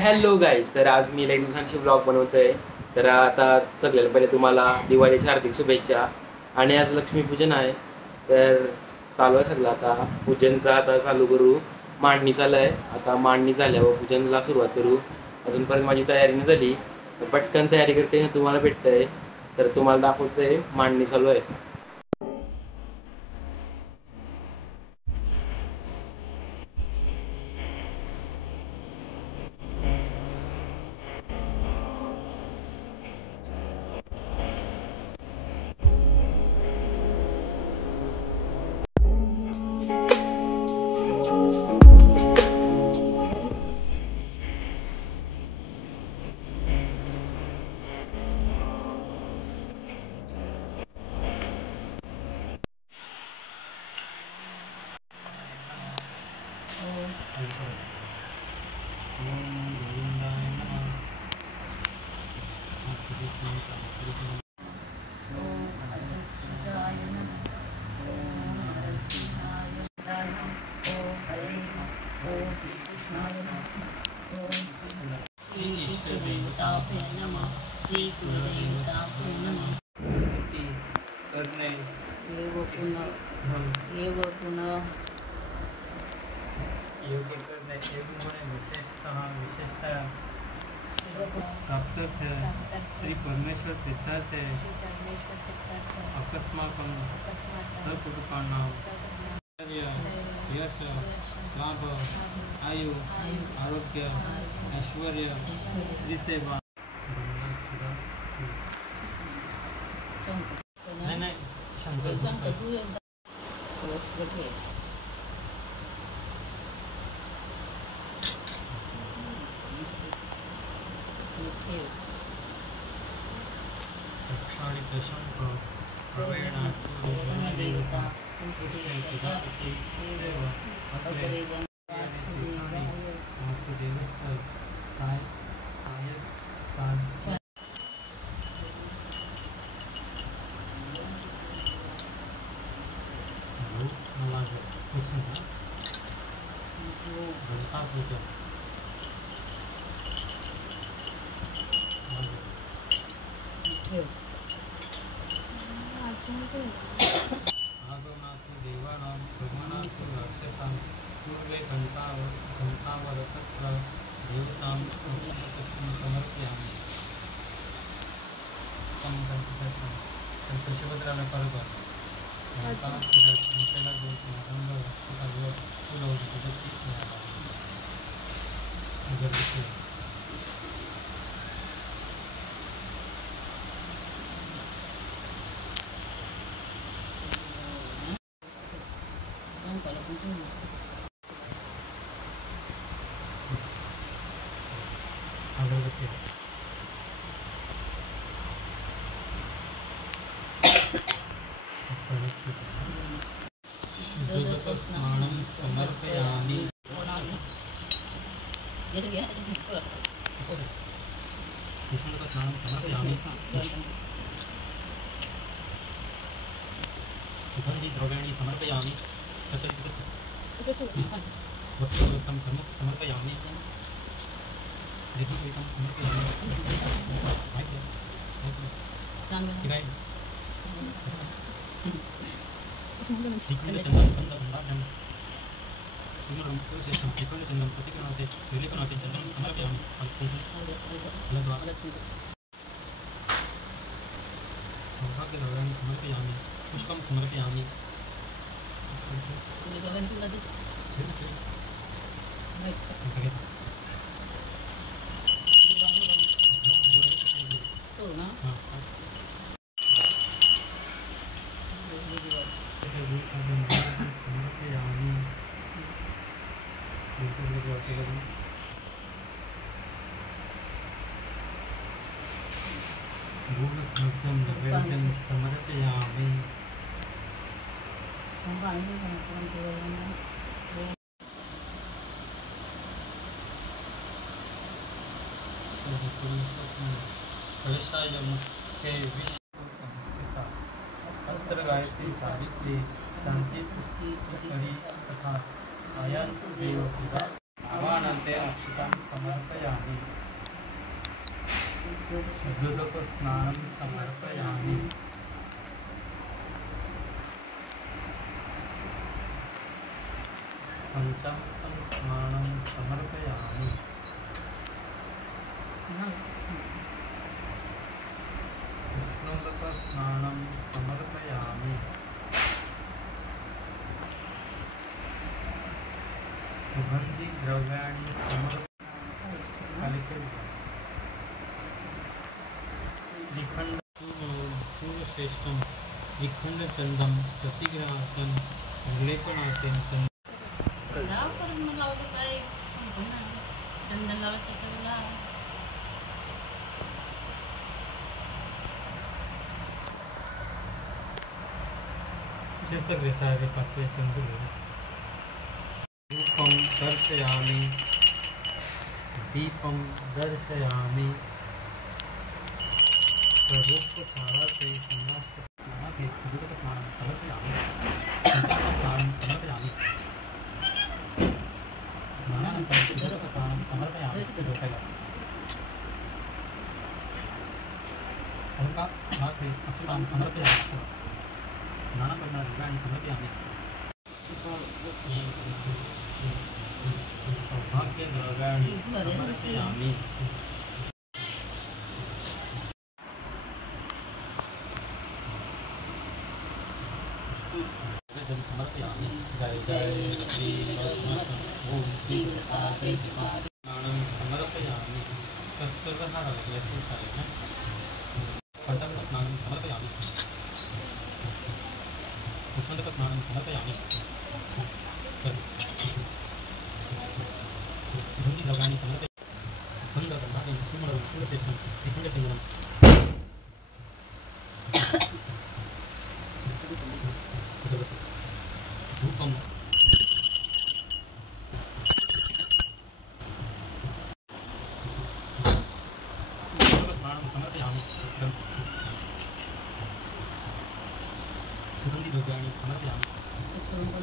Hello guys, तर आज मी एक दिवसांची ब्लॉग बनवतोय. तर आता सगळ्यात पहिले तुम्हाला दिवाळीच्या हार्दिक शुभेच्छा. आणि आज लक्ष्मीपूजन आहे, तर चालू आहे सगळं. आता पूजनचा आता चालू करू. मांडणी चालू आहे, आता मांडणी झाल्यावर पूजनला सुरुवात करू. अजूनपर्यंत माझी तयारी नाही झाली, तर पटकन तयारी करते तुम्हाला भेटतंय. तर तुम्हाला दाखवतोय मांडणी चालू आहे. श्री परमेश्वर तीर्थार्थ अकस्माकं सकुटुंबानां यश लाभ आयु आरोग्य ऐश्वर्य श्री सेवा नहीं शंकर पूर्वे घंटावर तत्र देवतां समर्पयामि. सुभद्राला परत स्नानं समर्पयामि. सुगंधि द्रव्याणि समर्पयामि. वस्त्रं समर्पयामि. दीपं समर्पयामि. समर्पयामि. पुष्पं समर्पयामि. समर्पयामि. कलशाय मुखे विश्व अत्र गायत्री सावित्री शांति पुष्टि करी तथा आयन देव पूजा स्वानन्ते अक्षतां समर्पयामि उद्योतकस्नानं समर्पयामि पञ्चामृतं स्नानं समर्पयामि उष्णोदकस्नानं समर्पयामि सुगन्धिद्रव्याणि समर्पयामि श्रीखण्ड सूर्यश्रेष्ठं श्रीखण्डचन्दं प्रतिगृहार्थं लेपनार्थं चंदन लावायचं सगळे सारे पाचवे चंदू रूपं दर्शयामि दीपं दर्शयामि स्वरूपसाराते संन्यासस्नानाते सुदूरस्नानं समर्पयामि पञ्चामृतस्नानं समर्पयामि स्नानानन्तरं सुदूरस्नानं समर्पयामि अलङ्कारात्रे अक्षतां समर्पयामि स्नानपर्णाद्रव्याणि समर्पयामि सौभाग्यद्रव्याणि समर्पयामि समर्पयामि जय जय श्री ओम स्नानं समर्पयामि तत्सर्वहारस्नानं समर्पयामि उष्णोदकस्नानं समर्पयामि सुगन्धिद्रव्याणि समर्पयामि गन्धगन्धादि सुमरं सूर्यश्रेष्ठं श्रीखण्डचन्दनं धूपं स्नानं समर्पयामि सुगन्धिद्रव्याणि समर्पयामि धूपं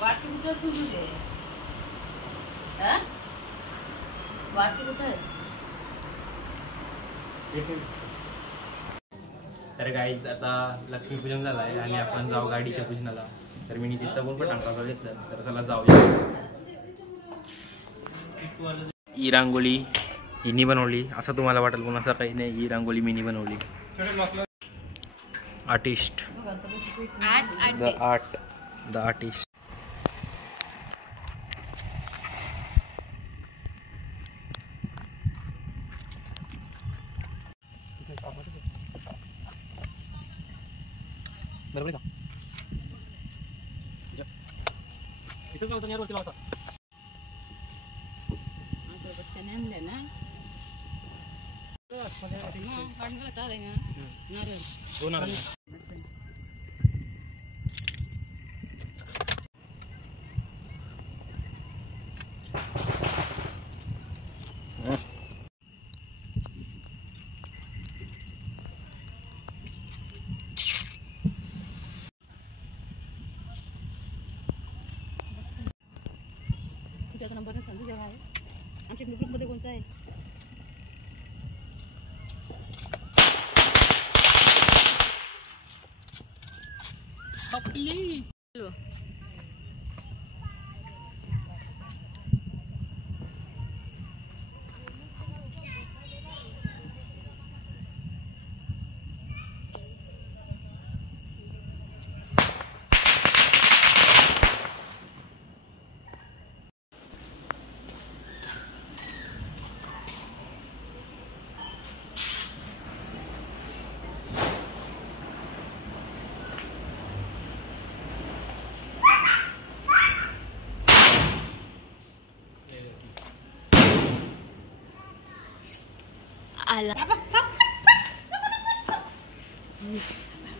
वाटी कुठं तुझी वाटी कुठं तर गाईज आता लक्ष्मीपूजन झालं आहे आणि आपण जाऊ गाडीच्या पूजनाला. तर मी तिथं पण टांगरा घेतलं, तर चला जाऊया. ही रांगोळी हिनी बनवली असं तुम्हाला वाटेल, पण असं काही नाही. ही रांगोळी मीनी बनवली. Artist the artist. बरोबर का? इथं जाऊ तर यार वरती लावता. आणले ना काढून चालेल ना नारळ दोन नारळ. तुझ्याचा नंबर नसेल तुझ्या आहे आमच्या ग्रुपमध्ये कोणचा आहे आपली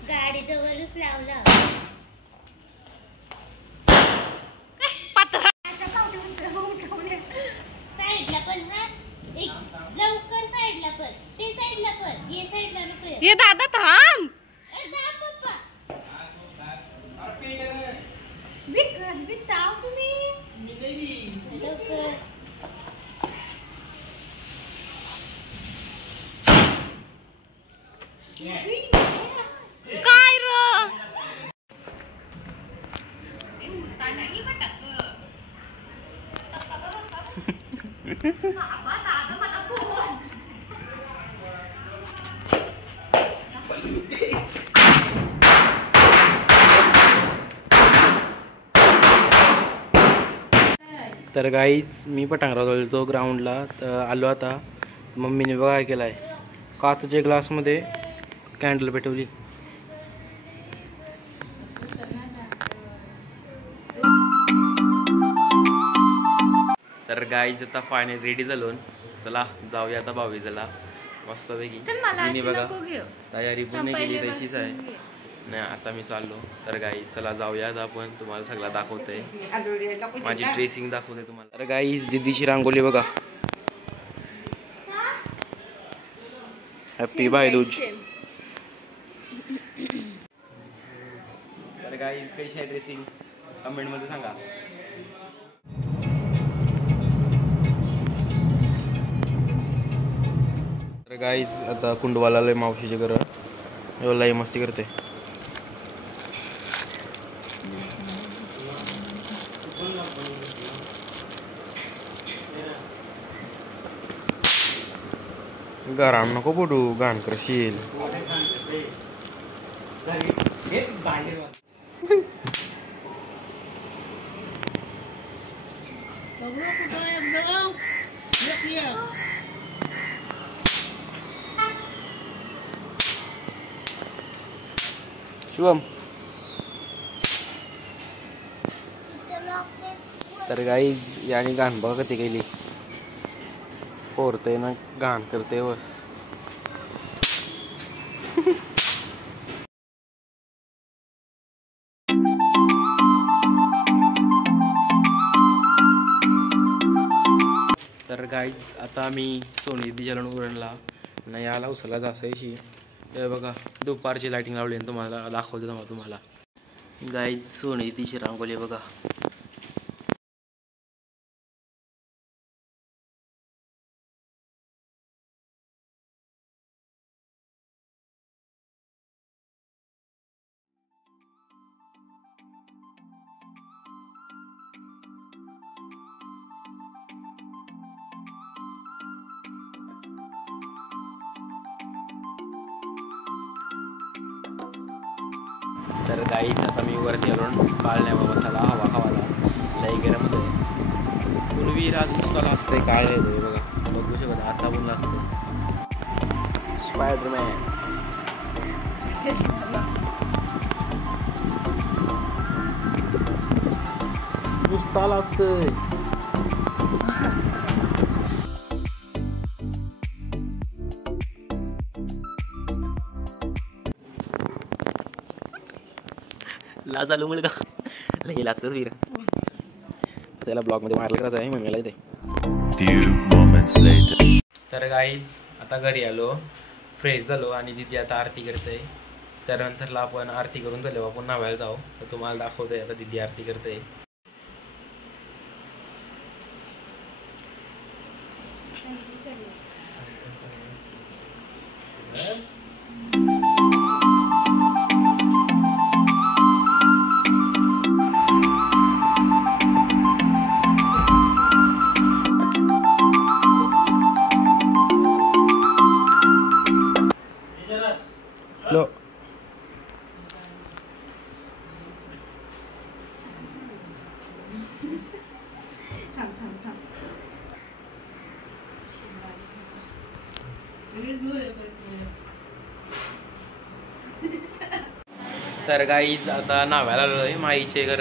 गाडी जवळच लावला साईडला पण ना एक लवकर साईडला पण ते साईडला पण ये साईडला नको ये दादा थांब पप्पा लवकर काय र तर गाईज मी पटांगराव तो ग्राउंडला आलो आता. मम्मीने बघा काय केलं आहे, काचच्या ग्लासमध्ये कॅन्डल पेटवली. तर गाईज आता फायनल रेडी झालो. चला जाऊया आता भाऊबीजेला मस्तपैकी. मी बघा तयारी पूर्ण केली तशीच आहे नाही. आता मी चाललो. तर गाई चला जाऊयात आपण. तुम्हाला सगळं दाखवतोय, माझी ड्रेसिंग दाखवते तुम्हाला. तर गाईज दीदीची रांगोली बघा. हॅपी भाईदूज. तर गाईज कशी आहे ड्रेसिंग कमेंट मध्ये सांगा. तर गाईज आता कुंडवाला लय मावशीचे घर लय मस्ती करते. घरात नको पडू, घाण करशील. शुभम. तर गाईज याने घाण बघा कधी गेली. पोरते ना घाण करते बस. तर गाईज आता मी सोनी जलन उरणला नाही याला उचलला जासायची. ते बघा दुपारची लाईटिंग लावली आणि तुम्हाला दाखवतो तुम्हाला. गाईज सोनी तिची रांगोली बघा. तर गाईच आता मी वरती आलो काळण्या बसायला हवा खावाला लई गरम होते. पूर्वी राजस्थान असते काळ येते बघा बघू शकत. आता पण असते स्पायडरमॅन. नुसता असतंय. लाज आलो मुलगा लई लाजतच वीर. त्याला ब्लॉग मध्ये मारलं करायचं आहे मम्मीला इथे. तर गाईज आता घरी आलो, फ्रेश झालो आणि दिदी आता आरती करते. त्यानंतरला आपण आरती करून झालो आपण नावायला जाऊ. तर तुम्हाला दाखवतोय आता दिदी आरती करते. लो तर गाईज आता नावायला आलोय माईचे घर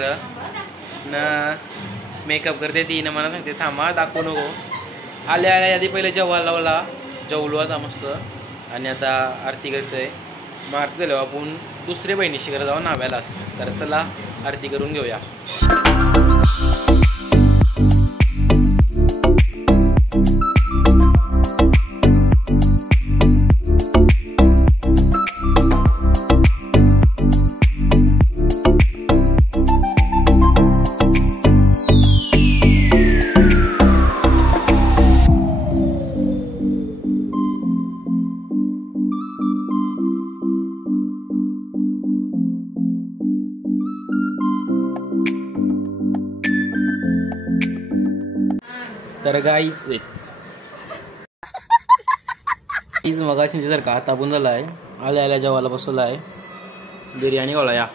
न मेकअप करते ती न मला सांगते थांबा दाखवू नको. आल्या आधी पहिले जेवायला लावला जेवलो आता मस्त आणि आता आरती करतोय. मग आरती झाल्यावर आपण दुसऱ्या बहिणीशी घरी जाऊ नाव्यालाच. तर चला आरती करून घेऊया. तर गाईज मगाशी जर का तापून झाला आहे. आल्या आल्या जेवायला बसवला आहे. बिर्याणी वाला या.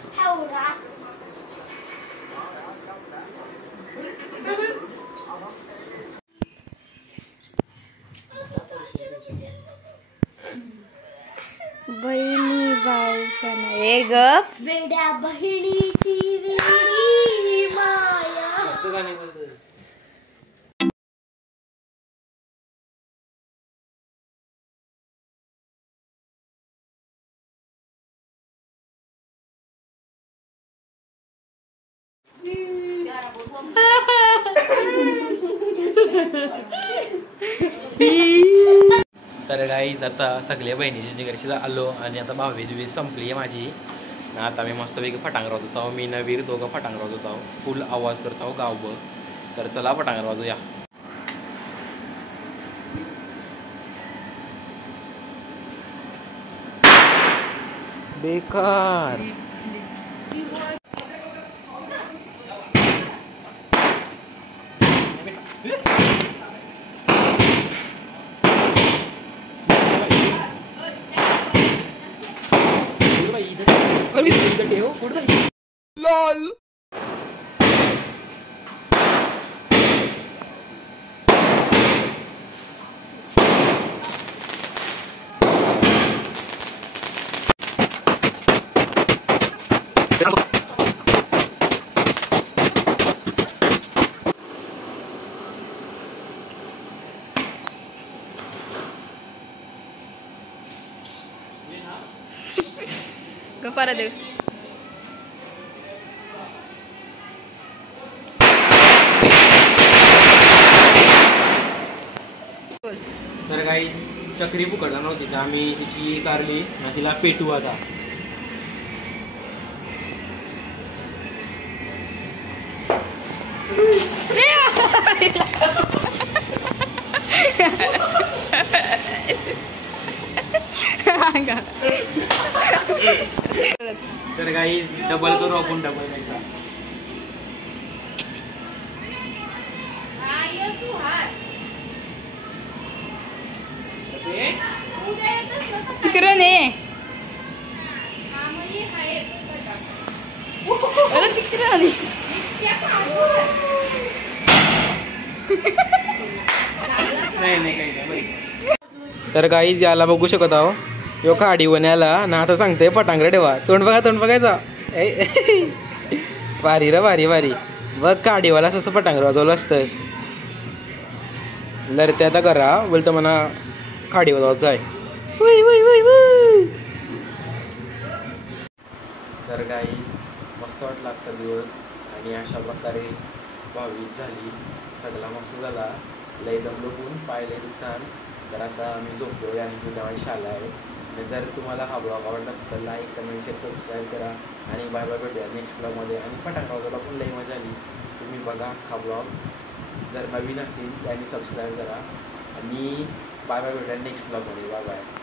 बहिणी भाऊचा नाही गप वेड्या बहिणीची वेडी माया. तर गाईज आता सगळ्या बहिणीची घरची आलो आणि आता 22वी संपली आहे माझी. आता मी मस्तपैकी फटांग वाजवत होतो. मी नवीर दोघं फटांग वाजवत आहो. फुल आवाज करत आहो गावभर. तर चला फटांग वाजवूया. बेकार गप्पा दे. तर काही चक्री पुकडला नव्हती तर आम्ही तिची कारली आणि तिला पेटू आता. तर काही डबल करू आपण. डबल पैसा तिकडे ने अरे तिकडे तर काही याला बघू शकत आहो. यो खाडी वण्याला ना आता सांगते फटांगडे ठेवा. तोंड बघा तोंड बघायचा. भारी रे भारी भारी. बघ काडीवाला असं फटांगड वाजवलं असतंस. लढते आता करा बोलत म्हणा खाडी वाजवायचं आहे. तर काही मस्त वाटला आजचा दिवस आणि अशा प्रकारे 22 झाली. सगळा मस्त झाला. लय दमलो पण पाहिले दुकान. तर आता आम्ही झोपलो आणि तुझ्या शाळा आहे. जर तुम्हाला हा ब्लॉग आवडला असेल तर लाईक कमेंट शेअर सबस्क्राईब करा आणि बाय बाय भेटूया नेक्स्ट ब्लॉगमध्ये. आणि फटाका वाजवायला पण लई मजा आली. तुम्ही बघा हा ब्लॉग. जर नवीन असतील त्यांनी सबस्क्राईब करा आणि बाय बाय भेटूया नेक्स्ट ब्लॉगमध्ये. Bye bye.